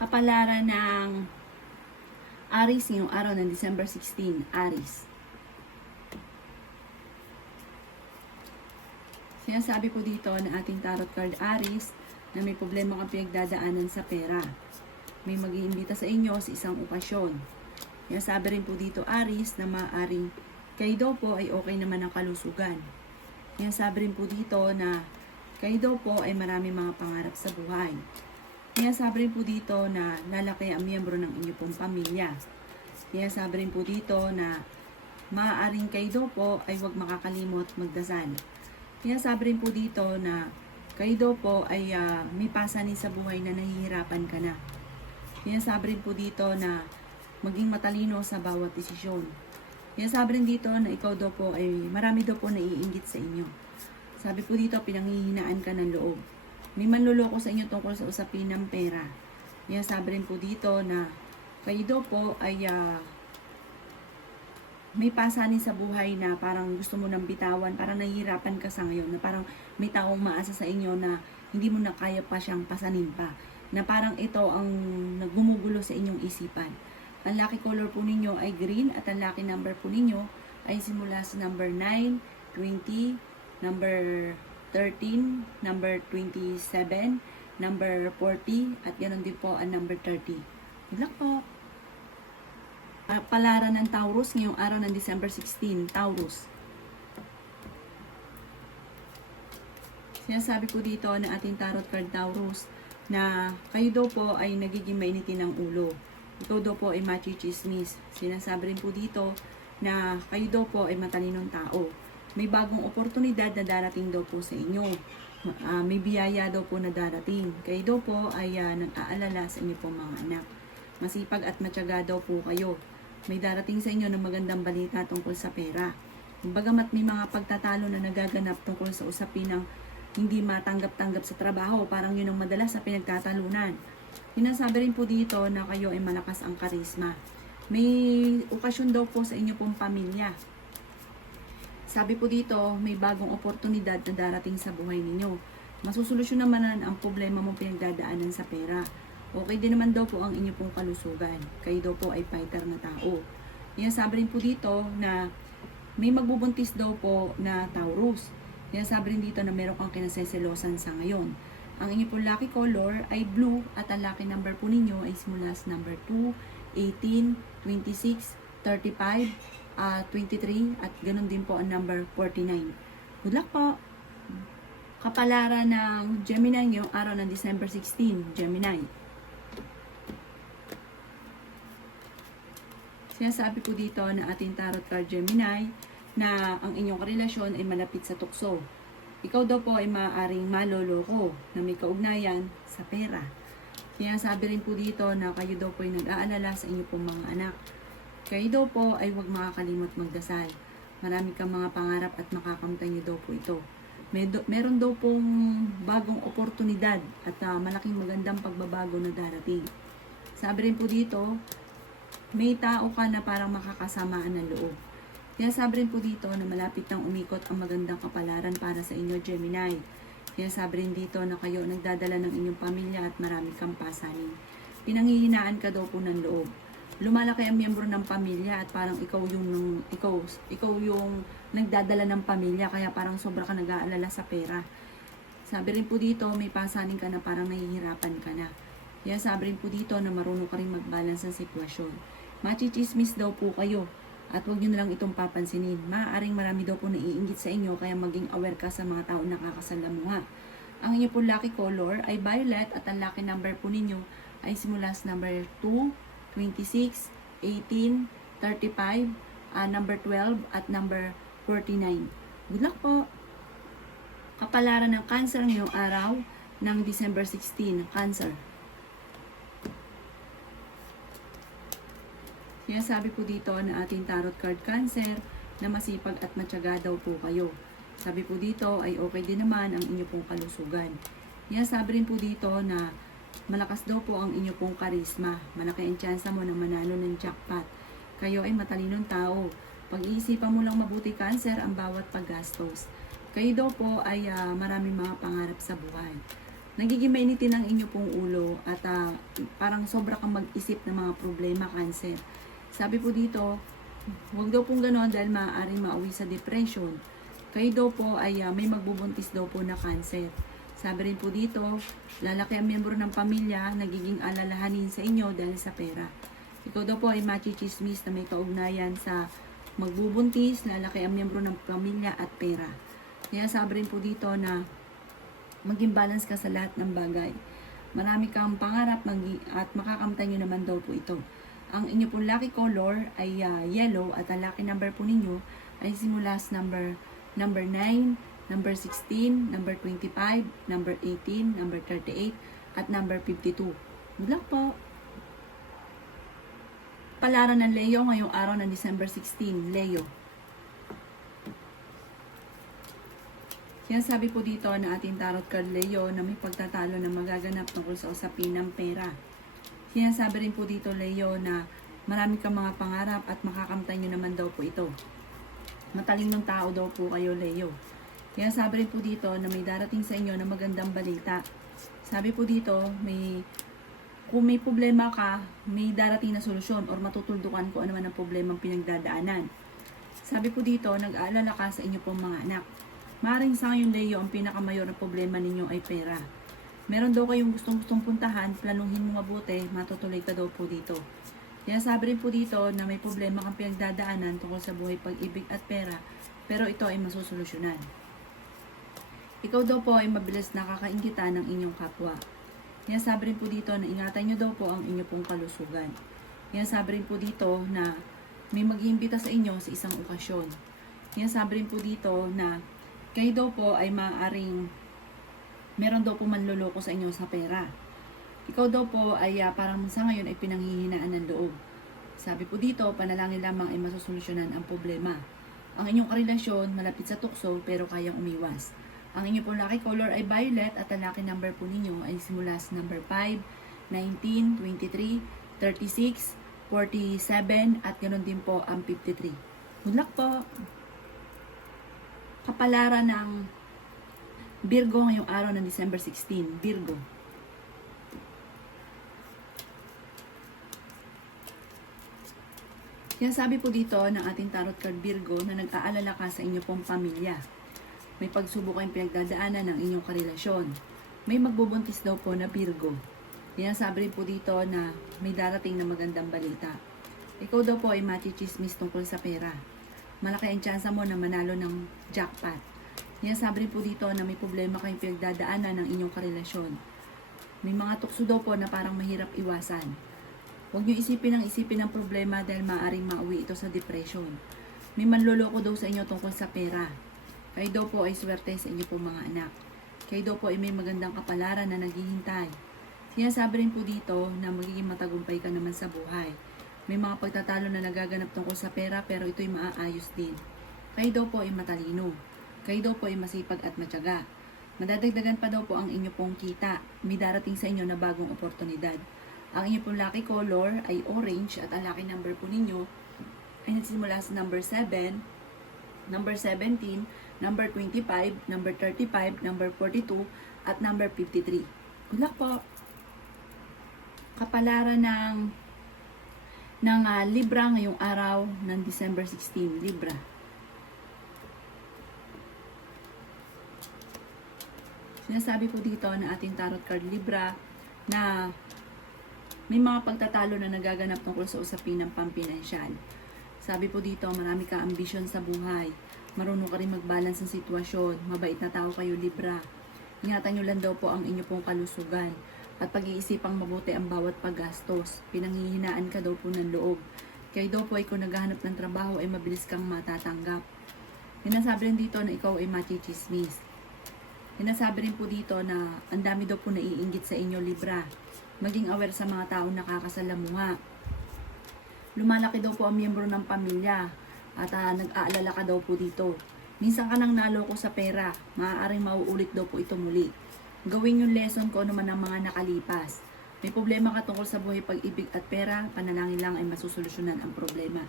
Kapalaran ng Aries ngayong araw ng December 16, Aries. Sinasabi po dito na ating tarot card Aries na may problema kang pinagdadaanan sa pera. May mag-iimbita sa inyo sa isang okasyon. Sinasabi rin po dito Aries na maaaring kayo daw po ay okay naman ang kalusugan. Sinasabi rin po dito na kayo daw po ay marami mga pangarap sa buhay. Sinasabi rin po dito na lalaki ang miyembro ng inyong pong pamilya. Sinasabi rin po dito na maaaring kayo daw po ay huwag makakalimot magdasal. Sinasabi rin po dito na kayo daw po ay may pasanin sa buhay na nahihirapan ka na. Sinasabi rin po dito na maging matalino sa bawat desisyon. Sinasabi rin dito na ikaw daw po ay marami daw po naiinggit sa inyo. Sabi po dito pinanghihinaan ka ng loob. May manluloko sa inyo tungkol sa usapin ng pera. Sinasabi rin po dito na kayo daw po ay may pasanin sa buhay na parang gusto mo nang bitawan, parang nahihirapan ka sa ngayon, na parang may taong maasa sa inyo na hindi mo na kaya pa siyang pasanin pa. Na parang ito ang nagumugulo sa inyong isipan. Ang lucky color po ninyo ay green at ang lucky number po ninyo ay simula sa number 9, 20, number 13, number 27, number 40, at ganoon din po ang number 30. Good luck po! Palaran ng Taurus ngayong araw ng December 16, Taurus. Sinasabi po dito na ating tarot card Taurus na kayo daw po ay nagiging mainitin ng ulo. Ikaw daw po ay machichismis. Sinasabi rin po dito na kayo daw po ay matalinong tao. May bagong oportunidad na darating daw po sa inyo. May biyaya daw po na darating. Kayo daw po ay nag-aalala sa inyo pong mga anak. Masipag at matyaga daw po kayo. May darating sa inyo ng magandang balita tungkol sa pera. Bagamat may mga pagtatalo na nagaganap tungkol sa usapin ng hindi matanggap-tanggap sa trabaho, parang yun ang madalas sa pinagtatalunan. Sinasabi rin po dito na kayo ay malakas ang karisma. May okasyon daw po sa inyo pong pamilya. Sabi po dito, may bagong oportunidad na darating sa buhay ninyo. Masusolusyon naman ang problema mong pinagdadaanan sa pera. Okay din naman daw po ang inyo pong kalusugan. Kayo daw po ay fighter na tao. Sabi rin po dito na may magbubuntis daw po na Taurus. Sabi rin dito na meron kang kinaseselosan sa ngayon. Ang inyo pong lucky color ay blue at ang lucky number po ninyo ay simula sa number 2, 18, 26, 35, 23 at ganun din po ang number 49. Good luck po! Kapalaran ng Gemini ngayong araw ng December 16, Gemini. Sinasabi po dito na ating tarot card Gemini na ang inyong karelasyon ay malapit sa tukso. Ikaw daw po ay maaaring maloloko na may kaugnayan sa pera. Sinasabi rin po dito na kayo daw po ay nag-aalala sa inyo pong mga anak. Kayo daw po ay huwag makakalimot magdasal. Marami kang mga pangarap at makakamtan niyo daw po ito. Meron daw pong bagong oportunidad at malaking magandang pagbabago na darating. Sabi rin po dito, may tao ka na parang makakasamaan ng loob. Sabi rin po dito na malapit nang umikot ang magandang kapalaran para sa inyo, Gemini. Sabi rin dito na kayo nagdadala ng inyong pamilya at marami kang pasanin. Pinanghihinaan ka daw po ng loob. Lumalaki ang miyembro ng pamilya at parang ikaw yung nagdadala ng pamilya kaya parang sobra ka nag-aalala sa pera. Sabi rin po dito may pasanin ka na parang nahihirapan ka na. Sabi rin po dito na marunong ka rin mag-balance ng sitwasyon. Machichismis daw po kayo at huwag nyo na lang itong papansinin. Maaaring marami daw po naiinggit sa inyo kaya maging aware ka sa mga taong nakakasalamuha. Ang inyo po lucky color ay violet at ang lucky number po ninyo ay simula sa number 2, 26, 18, 35, number 12, at number 49. Good luck po! Kapalaran ng Cancer ngayong araw ng December 16, Cancer. Sinasabi po dito na ating tarot card Cancer na masipag at matyaga daw po kayo. Sabi po dito ay okay din naman ang inyo pong kalusugan. Sinasabi rin po dito na malakas daw po ang inyo pong karisma. Malaki ang tsansa mo na manalo ng jackpot. Kayo ay matalinong tao. Pag-iisipan mo lang mabuti Cancer ang bawat paggastos. Kayo daw po ay maraming mga pangarap sa buhay. Nagiging mainitin ang inyo pong ulo at parang sobra kang mag-isip ng mga problema, Cancer. Sabi po dito, huwag daw pong gano'n dahil maaaring mauwi sa depression. Kayo daw po ay may magbubuntis daw po na Cancer. Sabi rin po dito, lalaki ang miyembro ng pamilya, nagiging alalahanin sa inyo dahil sa pera. Ikaw daw po ay machichismis na may kaugnayan sa magbubuntis, lalaki ang miyembro ng pamilya at pera. Kaya sabi rin po dito na maging balance ka sa lahat ng bagay. Marami kang pangarap at makakamtan nyo naman daw po ito. Ang inyo pong lucky color ay yellow at ang lucky number po ninyo ay simula sa number 9, number 16, number 25, number 18, number 38, at number 52. Good luck po! Palaran ng Leo ngayong araw ng December 16, Leo. Sinasabi po dito na ating tarot card Leo na may pagtatalo na magaganap tungkol sa usapin ng pera. Sinasabi rin po dito Leo na marami kang mga pangarap at makakamtan nyo naman daw po ito. Matalinong tao daw po kayo Leo. Sinasabi rin po dito na may darating sa inyo na magandang balita. Sabi po dito, kung may problema ka, may darating na solusyon or matutuldukan kung ano man ang problema ang pinagdadaanan. Sabi po dito, nag-aalala ka sa inyo pong mga anak. Maaaring sa ngayon, Leo, ang pinakamayor na problema ninyo ay pera. Meron daw kayong gustong puntahan, planuhin mo mabuti, matutuloy ka daw po dito. Kaya sabi rin po dito na may problema kang pinagdadaanan tungkol sa buhay, pag-ibig at pera, pero ito ay masusolusyonan. Ikaw daw po ay mabilis nakakainggitan ng inyong kapwa. Kaya sabi rin po dito na ingatan nyo daw po ang inyong pong kalusugan. Kaya sabi rin po dito na may mag-iimbita sa inyo sa isang okasyon. Kaya sabi rin po dito na kayo daw po ay maaaring meron daw po manloloko sa inyo sa pera. Ikaw daw po ay parang sa ngayon ay pinanghihinaan ng loob. Sabi po dito, panalangin lamang ay masusolusyonan ang problema. Ang inyong karelasyon malapit sa tukso pero kayang umiwas. Ang inyong pong lucky color ay violet at ang lucky number po ninyo ay simula sa number 5, 19, 23, 36, 47 at ganoon din po ang 53. Good luck po! Kapalaran ng Virgo ngayong araw ng December 16. Virgo. Yan sabi po dito ng ating tarot card Virgo na nag-aalala ka sa inyo pong pamilya. May pagsubok kayong pinagdadaanan ng inyong karelasyon. May magbubuntis daw po na Virgo. Yan sabi rin po dito na may darating na magandang balita. Ikaw daw po ay machichismis tungkol sa pera. Malaki ang tsansa mo na manalo ng jackpot. Yan sabi rin po dito na may problema kayong pinagdadaanan ng inyong karelasyon. May mga tukso daw po na parang mahirap iwasan. Huwag niyo isipin ng problema dahil maaaring mauwi ito sa depression. May manloloko daw sa inyo tungkol sa pera. Kayo daw po ay swerte sa inyo po mga anak. Kayo daw po ay may magandang kapalaran na naghihintay. Sinasabi rin po dito na magiging matagumpay ka naman sa buhay. May mga pagtatalo na nagaganap tungkol sa pera pero ito'y maaayos din. Kayo daw po ay matalino. Kayo daw po ay masipag at matyaga. Madadagdagan pa daw po ang inyo pong kita. May darating sa inyo na bagong oportunidad. Ang inyo pong lucky color ay orange at ang lucky number po ninyo ay nagsimula sa number 7, number 17, number 25, number 35, number 42, at number 53. Good luck po! Kapalaran ng Libra ngayong araw ng December 16, Libra. Sinasabi po dito na ating tarot card Libra na may mga pagtatalo na nagaganap tungkol sa usapin ng pampinansyal. Sabi po dito, marami ka ambisyon sa buhay. Marunong ka rin mag-balance ng sitwasyon. Mabait na tao kayo Libra. Ingatan nyo lang daw po ang inyo pong kalusugan. At pag-iisipang mabuti ang bawat paggastos. Pinanghihinaan ka daw po ng loob. Kayo daw po ay kung naghahanap ng trabaho ay mabilis kang matatanggap. Sinasabi rin dito na ikaw ay machichismis. Sinasabi rin po dito na ang dami daw po naiinggit sa inyo Libra. Maging aware sa mga taong nakakasalamuha. Lumalaki daw po ang miyembro ng pamilya at nag-aalala ka daw po dito. Minsan ka nang naloko sa pera. Maaaring mauulit daw po ito muli. Gawin yung lesson ko ano man ang mga nakalipas. May problema ka tungkol sa buhay, pag-ibig at pera, panalangin lang ay masusolusyonan ang problema.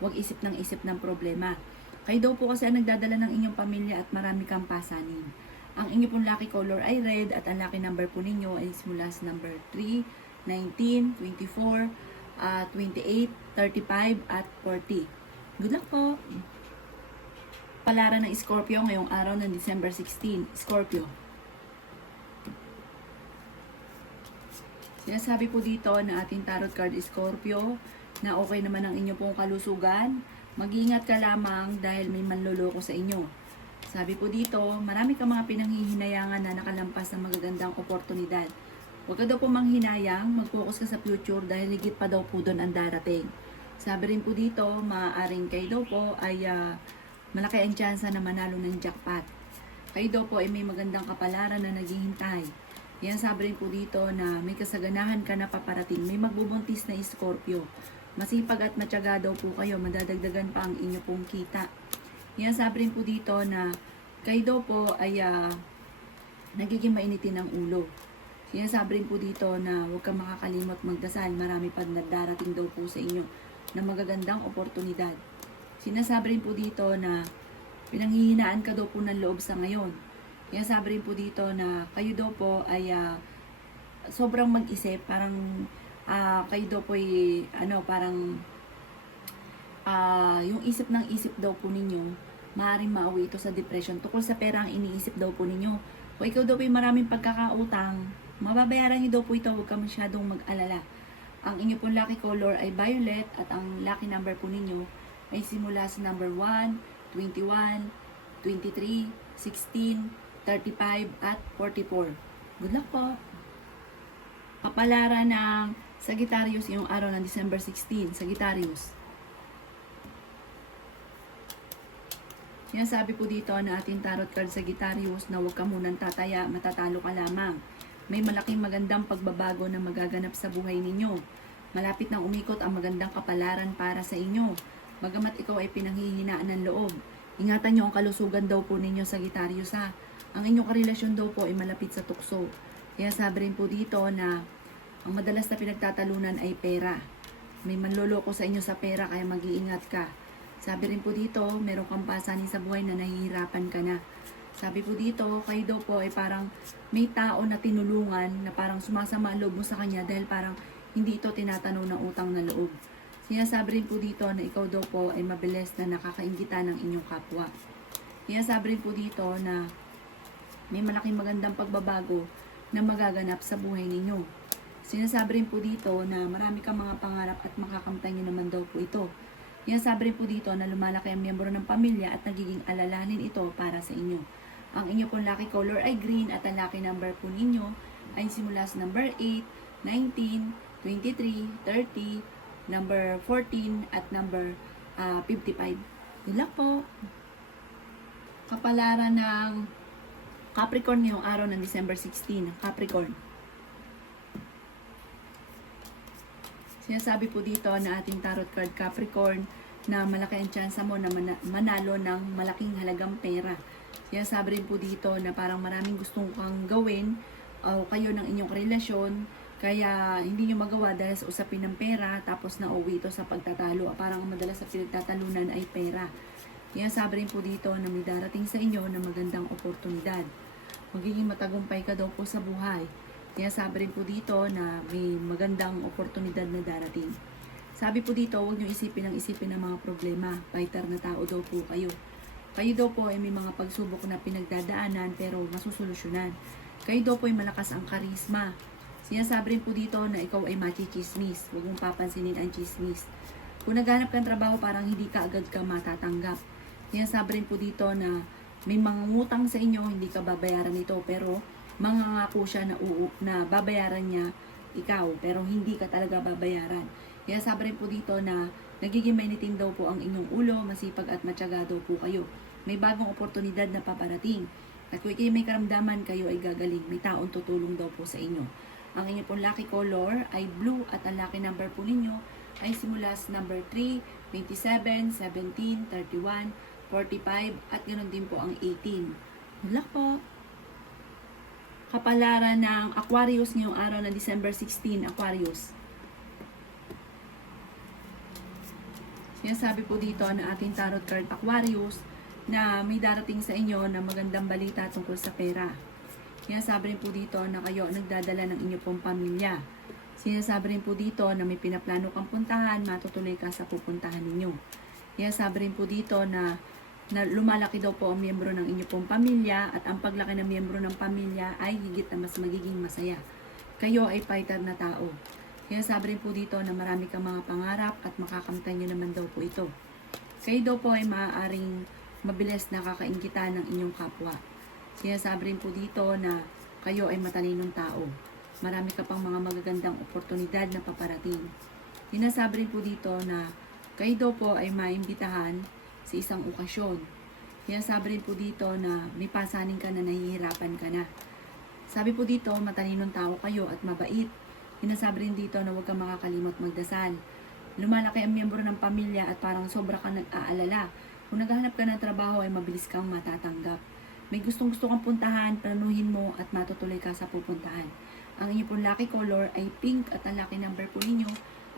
Huwag isip ng problema. Kayo daw po kasi ang nagdadala ng inyong pamilya at marami kang pasanin. Ang inyo pong lucky color ay red at ang lucky number po ninyo ay simula sa number 3, 19, 24, 28, 35 at 40. Good luck po! Palaran ng Scorpio ngayong araw ng December 16. Scorpio. Sinasabi po dito na ating tarot card Scorpio na okay naman ang inyo pong kalusugan. Mag-iingat ka lamang dahil may manloloko sa inyo. Sabi po dito, marami ka mga pinanghihinayangan na nakalampas ng magagandang oportunidad. Huwag ka daw po manghinayang, mag-focus ka sa future dahil higit pa daw po doon ang darating. Sabi rin po dito, maaaring kayo daw po ay malaki ang tsansa na manalo ng jackpot. Kayo daw po ay may magandang kapalaran na naghihintay. Yan sabi rin po dito na may kasaganahan ka na paparating. May magbubuntis na Scorpio. Masipag at matyaga daw po kayo, madadagdagan pa ang inyo pong kita. Yan sabi rin po dito na kayo daw po ay nagiging mainitin ang ulo. Sinasabi rin po dito na huwag kang makakalimot magdasal. Marami pa darating daw po sa inyo na magagandang oportunidad. Sinasabi rin po dito na pinanghihinaan ka daw po ng loob sa ngayon. Sinasabi rin po dito na kayo daw po ay sobrang mag-isip. Parang kayo daw po ay yung isip ng isip daw po ninyo maaaring mauwi ito sa depression. Tukol sa pera ang iniisip daw po ninyo. O ikaw daw po ay maraming pagkakautang, mababayaran niyo daw po ito, huwag ka masyadong mag-alala. Ang inyo pong lucky color ay violet at ang lucky number po ninyo ay simula sa number 1, 21, 23, 16, 35 at 44. Good luck po! Kapalaran ng Sagittarius yung araw ng December 16. Sagittarius. Sinasabi po dito na ating tarot card Sagittarius na huwag ka munang tataya, matatalo ka lamang. May malaking magandang pagbabago na magaganap sa buhay ninyo. Malapit nang umikot ang magandang kapalaran para sa inyo. Bagamat ikaw ay pinanghihinaan ng loob. Ingatan nyo ang kalusugan daw po ninyo Sagittarius ha. Ang inyong karelasyon daw po ay malapit sa tukso. Kaya sabi rin po dito na ang madalas na pinagtatalunan ay pera. May manloloko sa inyo sa pera kaya mag-iingat ka. Sabi rin po dito, meron kang pasanin sa buhay na nahihirapan ka na. Sabi po dito, kayo daw po ay parang may tao na tinulungan na parang sumasama ang loob mo sa kanya dahil parang hindi ito tinatanaw ng utang na loob. Sinasabi rin po dito na ikaw daw po ay mabilis na nakakainggitan ng inyong kapwa. Sinasabi rin po dito na may malaking magandang pagbabago na magaganap sa buhay ninyo. Sinasabi rin po dito na marami kang mga pangarap at makakamtan nyo naman daw po ito. Sinasabi rin po dito na lumalaki ang miyembro ng pamilya at nagiging alalahanin ito para sa inyo. Ang inyo pong lucky color ay green at ang lucky number po ninyo ay simula sa number 8, 19, 23, 30, number 14 at number 55. Good luck po! Kapalaran ng Capricorn ngayong araw ng December 16. Capricorn. Sinasabi po dito na ating tarot card Capricorn na malaki ang tsansa mo na manalo ng malaking halagang pera. Sinasabi rin po dito na parang maraming gustong kang gawin o kayo ng inyong relasyon kaya hindi nyo magawa dahil sa usapin ng pera tapos nauwi ito sa pagtatalo. Parang madalas sa pinagtatalunan ay pera. Sinasabi rin po dito na may darating sa inyo na magandang oportunidad. Magiging matagumpay ka daw po sa buhay. Sinasabi rin po dito na may magandang oportunidad na darating. Sabi po dito, huwag nyo isipin ng mga problema. Fighter na tao daw po kayo. Kayo daw po ay may mga pagsubok na pinagdadaanan pero masusolusyonan. Kayo daw po ay malakas ang karisma. Sinasabi rin po dito na ikaw ay machichismis. Huwag mong papansinin ang chismis. Kung naghanap kang trabaho, parang hindi ka agad ka matatanggap. Sinasabi rin po dito na may mga ngutang sa inyo, hindi ka babayaran ito pero mangangako siya na babayaran niya ikaw, pero hindi ka talaga babayaran. Kaya sabi rin po dito na nagiging mainitin daw po ang inyong ulo, masipag at matyaga daw po kayo. May bagong oportunidad na paparating. At kung kayo may karamdaman, kayo ay gagaling. May taong tutulong daw po sa inyo. Ang inyong pong lucky color ay blue at ang lucky number po ninyo ay simula sa number 3, 27, 17, 31, 45 at ganoon din po ang 18. Good luck po! Kapalaran ng Aquarius ngayong araw ng December 16, Aquarius. Sinasabi po dito na ating tarot card Aquarius na may darating sa inyo na magandang balita tungkol sa pera. Sinasabi rin po dito na kayo nagdadala ng inyo pong pamilya. Sinasabi rin po dito na may pinaplano kang puntahan, matutuloy ka sa pupuntahan ninyo. Sinasabi rin po dito na lumalaki daw po ang miyembro ng inyo pong pamilya at ang paglaki ng miyembro ng pamilya ay higit na mas magiging masaya. Kayo ay fighter na tao. Sinasabi rin po dito na marami kang mga pangarap at makakamtan nyo naman daw po ito. Kayo daw po ay maaaring mabilis nakakainggitan ng inyong kapwa. Sinasabi rin po dito na kayo ay matalinong tao. Marami ka pang mga magagandang oportunidad na paparating. Sinasabi rin po dito na kayo daw po ay maimbitahan sa isang okasyon. Sinasabi rin po dito na may pasaning ka na nahihirapan ka na. Sabi po dito, matalinong tao kayo at mabait. Sinasabi rin dito na huwag kang makakalimot magdasal. Lumalaki ang miyembro ng pamilya at parang sobra kang nag-aalala. Kung naghahanap ka ng trabaho ay mabilis kang matatanggap. May gustong-gusto kang puntahan, planuhin mo at matutuloy ka sa pupuntahan. Ang inyong pong lucky color ay pink at ang lucky number po ninyo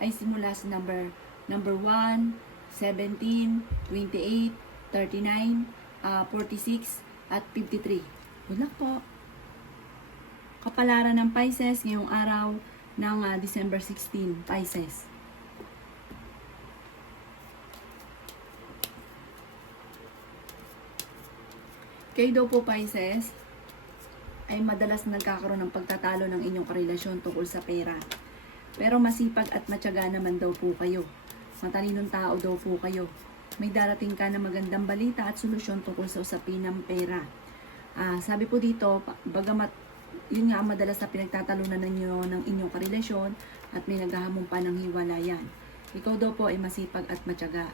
ay simula sa number 1, 17, 28, 39, 46 at 53. Good luck po! Kapalaran ng Pisces ngayong araw ng December 16, Pisces. Kayo daw po, Pisces, ay madalas nagkakaroon ng pagtatalo ng inyong karelasyon tungkol sa pera. Pero masipag at matyaga naman daw po kayo. Matalinong tao daw po kayo. May darating ka na magandang balita at solusyon tungkol sa usapin ng pera. Sabi po dito, bagamat yun nga ang madalas na pinagtatalunan ninyo ng inyong karelasyon at may naghahamon pa ng hiwalayan. Ikaw daw po ay masipag at matyaga.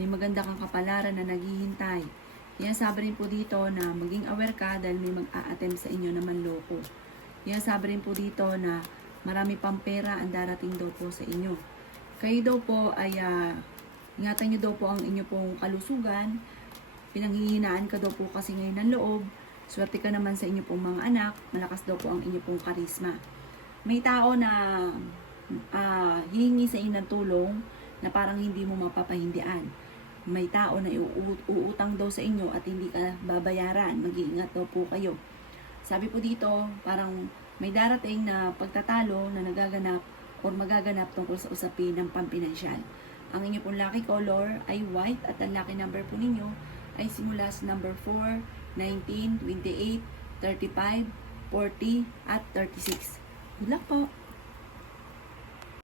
May maganda kang kapalaran na naghihintay. Sabi rin po dito na maging aware ka dahil may mag-a-attempt sa inyo na manloko. Sabi rin po dito na marami pang pera ang darating daw po sa inyo. Kayo daw po ay ingatan nyo daw po ang inyo pong kalusugan. Pinanghihinaan ka daw po kasi ngayon ng loob. Swerte ka naman sa inyo pong mga anak. Malakas daw po ang inyo pong karisma. May tao na hihingi sa inyo ng tulong na parang hindi mo mapapahindian. May tao na uutang daw sa inyo at hindi ka babayaran. Mag-iingat daw po kayo. Sabi po dito, parang may darating na pagtatalo na nagaganap o magaganap tungkol sa usapin ng pampinansyal. Ang inyo pong lucky color ay white at ang lucky number po ninyo ay simula sa number 4, 19, 28, 35, 40 at 36. Good luck po!